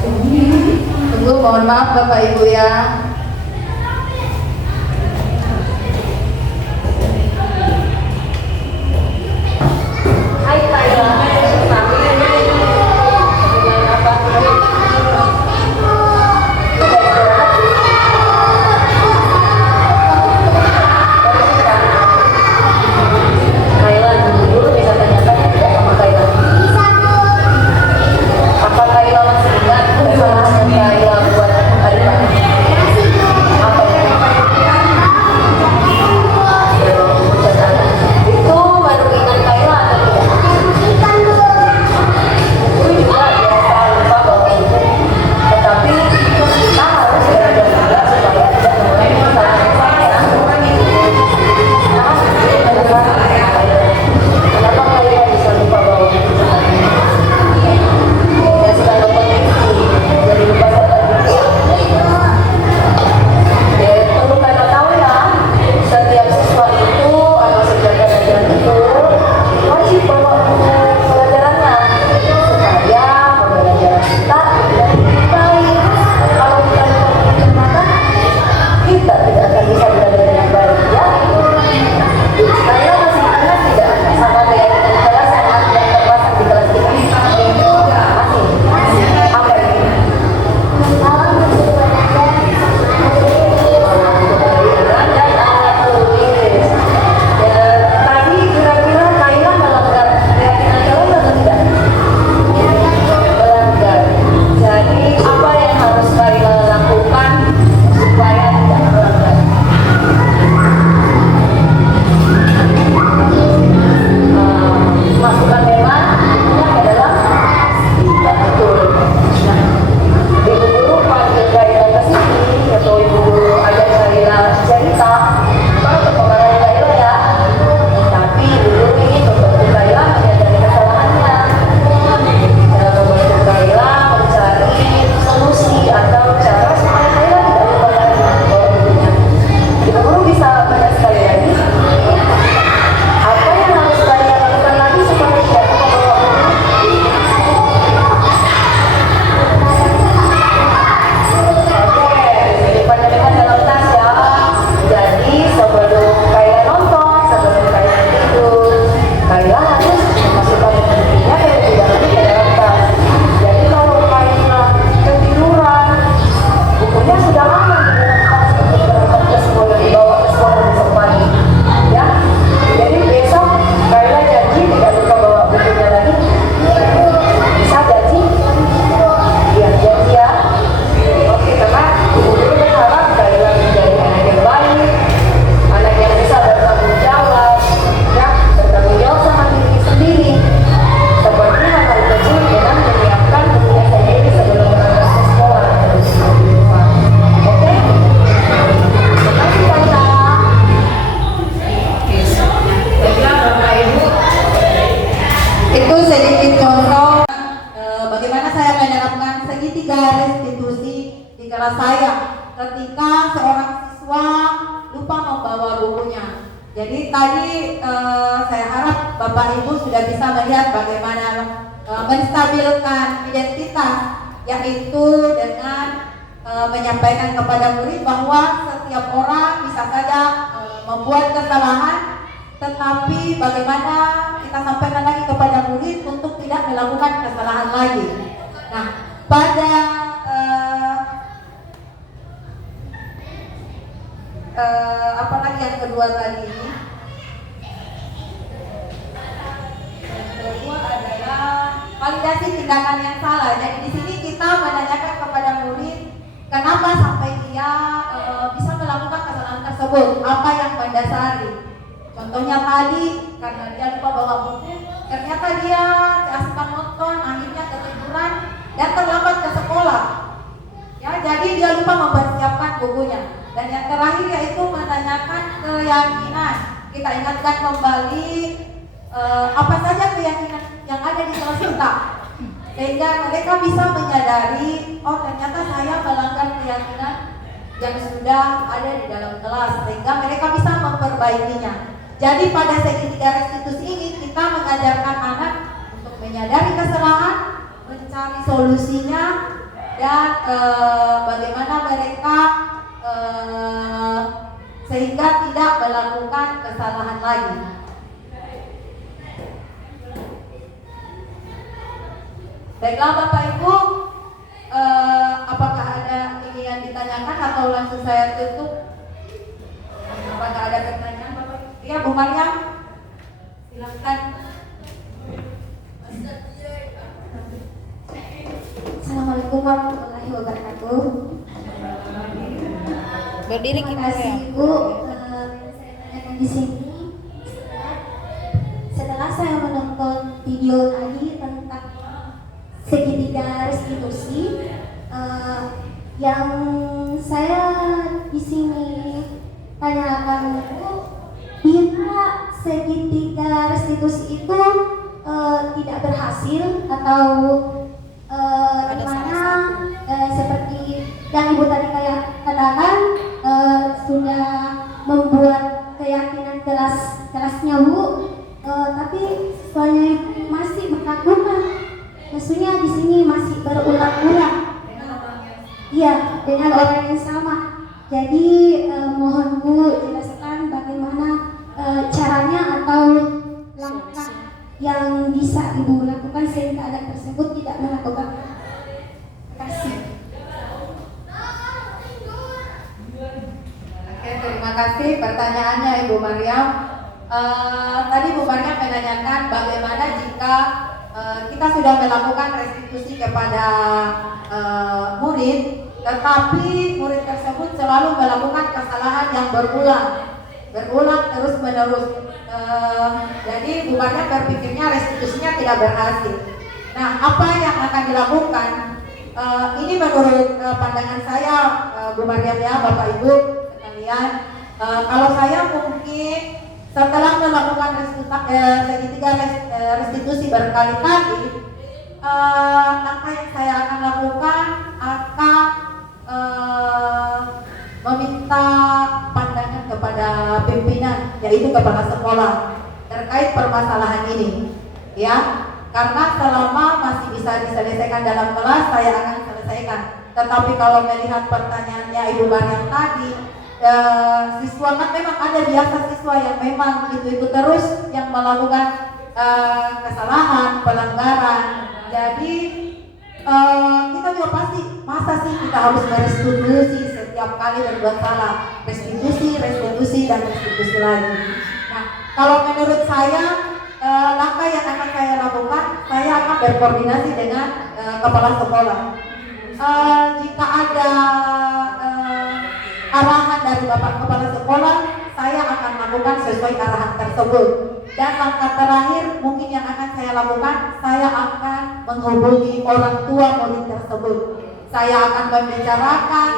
Tunggu, mohon maaf Bapak Ibu ya. Apakah Ila masih ingat kesalahan yang Ila buat hari ini? segitiga restitusi di kelas saya ketika seorang siswa lupa membawa bukunya. Jadi tadi saya harap Bapak Ibu sudah bisa melihat bagaimana menstabilkan identitas, yaitu dengan menyampaikan kepada murid bahwa setiap orang bisa saja membuat kesalahan, tetapi bagaimana kita sampaikan lagi kepada murid untuk tidak melakukan kesalahan lagi. Nah, pada apalagi yang kedua tadi, yang kedua adalah validasi tindakan yang salah. Jadi di sini kita menanyakan kepada murid kenapa sampai dia bisa melakukan kesalahan tersebut, apa yang mendasari. Contohnya tadi karena dia lupa bawa buku, ternyata dia keasikan nonton, akhirnya ketiduran dan terlambat ke sekolah. Ya, jadi dia lupa mempersiapkan bukunya. Dan yang terakhir yaitu menanyakan keyakinan. Kita ingatkan kembali apa saja keyakinan yang ada di kelas kita, sehingga mereka bisa menyadari, oh ternyata saya melanggar keyakinan yang sudah ada di dalam kelas, sehingga mereka bisa memperbaikinya. Jadi pada segitiga restitusi ini kita mengajarkan anak untuk menyadari kesalahan, mencari solusinya, dan bagaimana mereka sehingga tidak melakukan kesalahan lagi. Baiklah Bapak Ibu, apakah ada yang ditanyakan atau langsung saya tutup? Apakah ada pertanyaan Bapak? Iya Bu Maryam, silakan. Assalamualaikum warahmatullahi wabarakatuh. Berdiri Terima kasih Bu. Saya tanyakan di sini setelah saya menonton video tadi tentang segitiga restitusi, yang saya di sini tanyakan Bu, bila segitiga restitusi itu tidak berhasil atau di mana seperti yang Ibu tadi kayak katakan sudah membuat keyakinan kelasnya Bu, tapi siswanya masih berkagum, maksudnya di sini masih berulang-ulang. Iya, dengan orang yang sama. Jadi mohon Bu jelaskan bagaimana caranya atau langkah yang bisa Ibu lakukan sehingga anak tersebut tidak melakukan. Terima kasih. Oke, terima kasih pertanyaannya Ibu Maryam. Tadi Bu Maryam menanyakan bagaimana jika kita sudah melakukan restitusi kepada murid, tetapi murid tersebut selalu melakukan kesalahan yang berulang terus menerus. Jadi Bu Maryam berpikirnya restitusinya tidak berhasil. Nah, apa yang akan dilakukan? Ini menurut pandangan saya, Bu Maryam ya, Bapak Ibu sekalian. Kalau saya mungkin setelah melakukan segitiga restitusi berkali-kali, langkah yang saya akan lakukan akan meminta pandangan kepada pimpinan, yaitu kepala sekolah terkait permasalahan ini, ya. Karena selama masih bisa diselesaikan dalam kelas, saya akan selesaikan. Tetapi kalau melihat pertanyaannya Ibu Maryam tadi, siswa kan memang ada biasa siswa yang memang itu terus yang melakukan kesalahan, pelanggaran. Jadi kita juga pasti, masa sih kita harus merestitusi setiap kali berbuat salah, restitusi dan restitusi lagi. Nah, kalau menurut saya langkah yang akan saya lakukan, saya akan berkoordinasi dengan kepala sekolah. Jika ada arahan dari Bapak Kepala Sekolah, saya akan lakukan sesuai arahan tersebut. Dan langkah terakhir mungkin yang akan saya lakukan, saya akan menghubungi orang tua murid tersebut. Saya akan membicarakan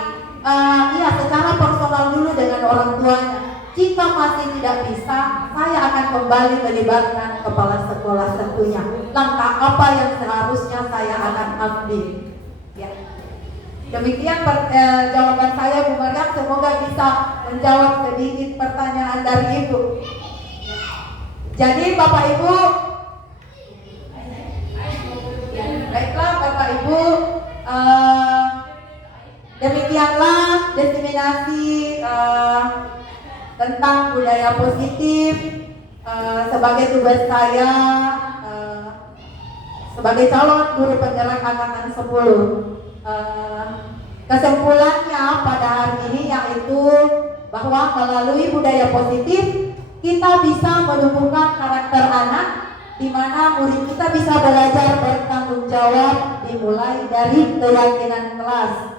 secara personal dulu dengan orang tuanya. Jika masih tidak bisa, saya akan kembali melibatkan kepala sekolah tentunya. Langkah apa yang seharusnya saya akan ambil? Ya. Demikian jawaban saya Bu Maryam, semoga bisa menjawab sedikit pertanyaan dari Ibu. Jadi Bapak Ibu, baiklah Bapak Ibu, demikianlah diseminasi tentang budaya positif sebagai tugas saya sebagai calon guru penggerak angkatan 10. Kesimpulannya pada hari ini yaitu bahwa melalui budaya positif kita bisa menumbuhkan karakter anak, di mana murid kita bisa belajar bertanggung jawab dimulai dari keyakinan kelas.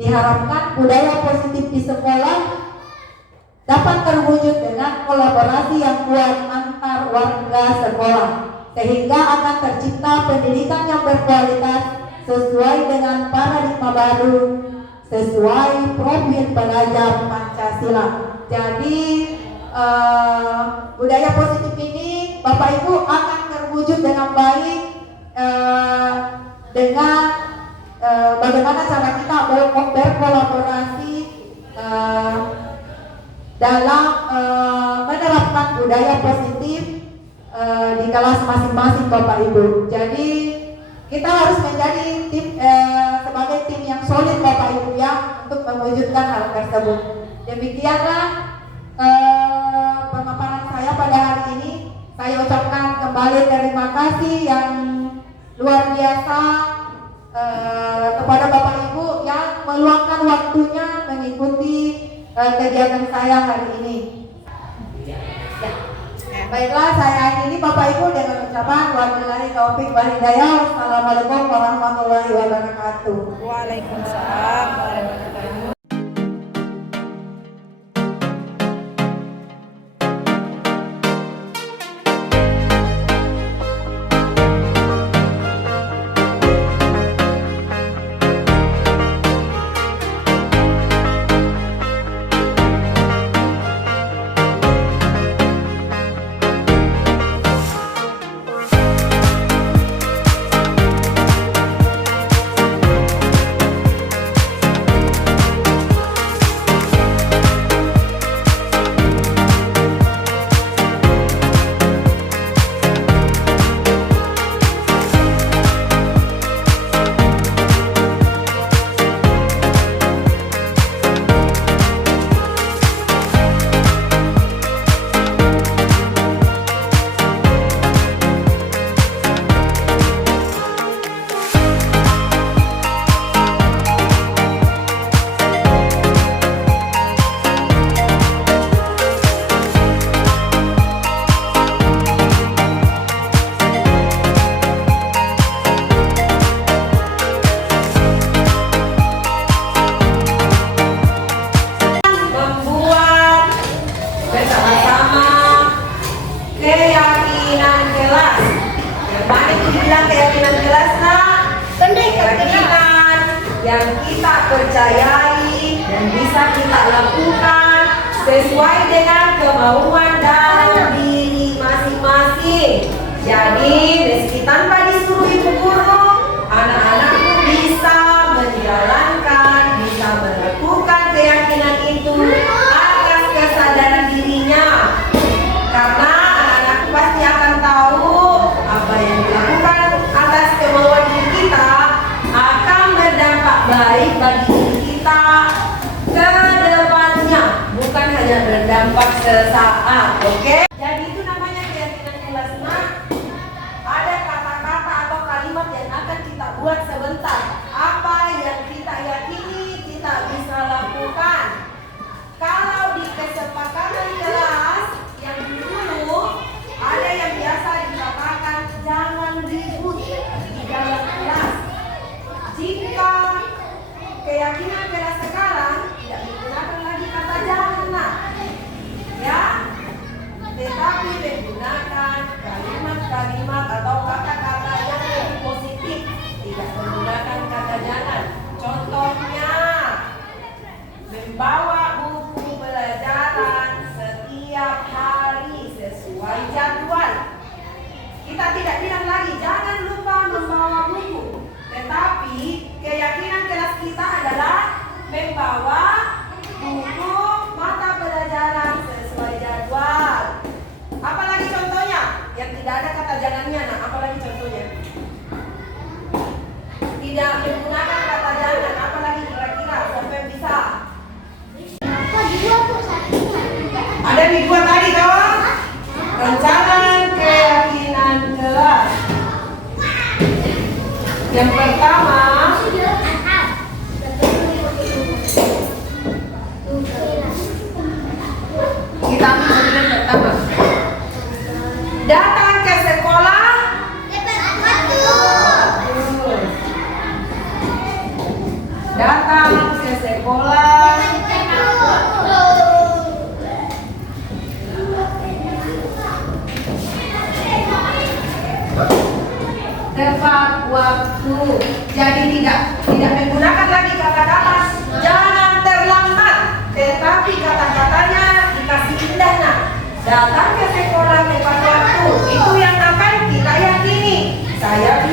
Diharapkan budaya positif di sekolah dapat terwujud dengan kolaborasi yang kuat antar warga sekolah, sehingga akan tercipta pendidikan yang berkualitas sesuai dengan paradigma baru, sesuai profil pelajar Pancasila. Jadi budaya positif ini Bapak Ibu akan terwujud dengan baik dengan bagaimana cara kita berkolaborasi dalam menerapkan budaya positif di kelas masing-masing Bapak Ibu. Jadi kita harus menjadi tim sebagai tim yang solid Bapak Ibu ya untuk mewujudkan hal tersebut. Demikianlah pemaparan saya pada hari ini. Saya ucapkan kembali terima kasih yang luar biasa kepada Bapak Ibu yang meluangkan waktunya mengikuti kegiatan saya hari ini. Baiklah, saya akhiri Bapak Ibu dengan ucapan wabillahi taufik wal hidayah. Wassalamualaikum warahmatullahi wabarakatuh. Waalaikumsalam warahmatullahi wabarakatuh. yang kita percayai dan bisa kita lakukan sesuai dengan kemauan dan diri masing-masing. Jadi meski tanpa disuruh ibu guru, anak-anakku bisa menjalankan, bisa melakukan keyakinan itu atas kesadaran dirinya. Karena anak-anakku pasti akan tahu apa yang dilakukan atas kemauan diri kita akan berdampak baik bagi diri kita ke depannya, bukan hanya berdampak sesaat, oke? Jadi itu namanya keyakinan kelasnya. Ada kata-kata atau kalimat yang akan kita buat sebentar. Apa yang kita yakini kita bisa lakukan. Kalau di kesepakatan kelas yang dulu ada yang biasa dikatakan jangan ribut di dalam kelas. Jika keyakinan kelas sekarang tidak menggunakan lagi kata jangan, ya, tetapi menggunakan kalimat-kalimat atau kata-kata yang lebih positif, tidak menggunakan kata jangan. Contohnya, membawa buku pelajaran setiap hari sesuai jadwal. Kita tidak bilang lagi jangan lupa membawa buku, tetapi keyakinan kelas kita adalah tidak menggunakan kata jangan, apalagi kira-kira sampai bisa. Ada di dua tadi kawan. Rancangan keyakinan kelas. Yang pertama, kita ambil bagian pertama. Datang ke sekolah. Datang ke sekolah. Tepat waktu. Jadi tidak menggunakan lagi kata-kata jangan terlambat, tetapi kata-katanya dikasih indah. Nah, datang ke sekolah tepat waktu. Itu yang akan kita yakini. Saya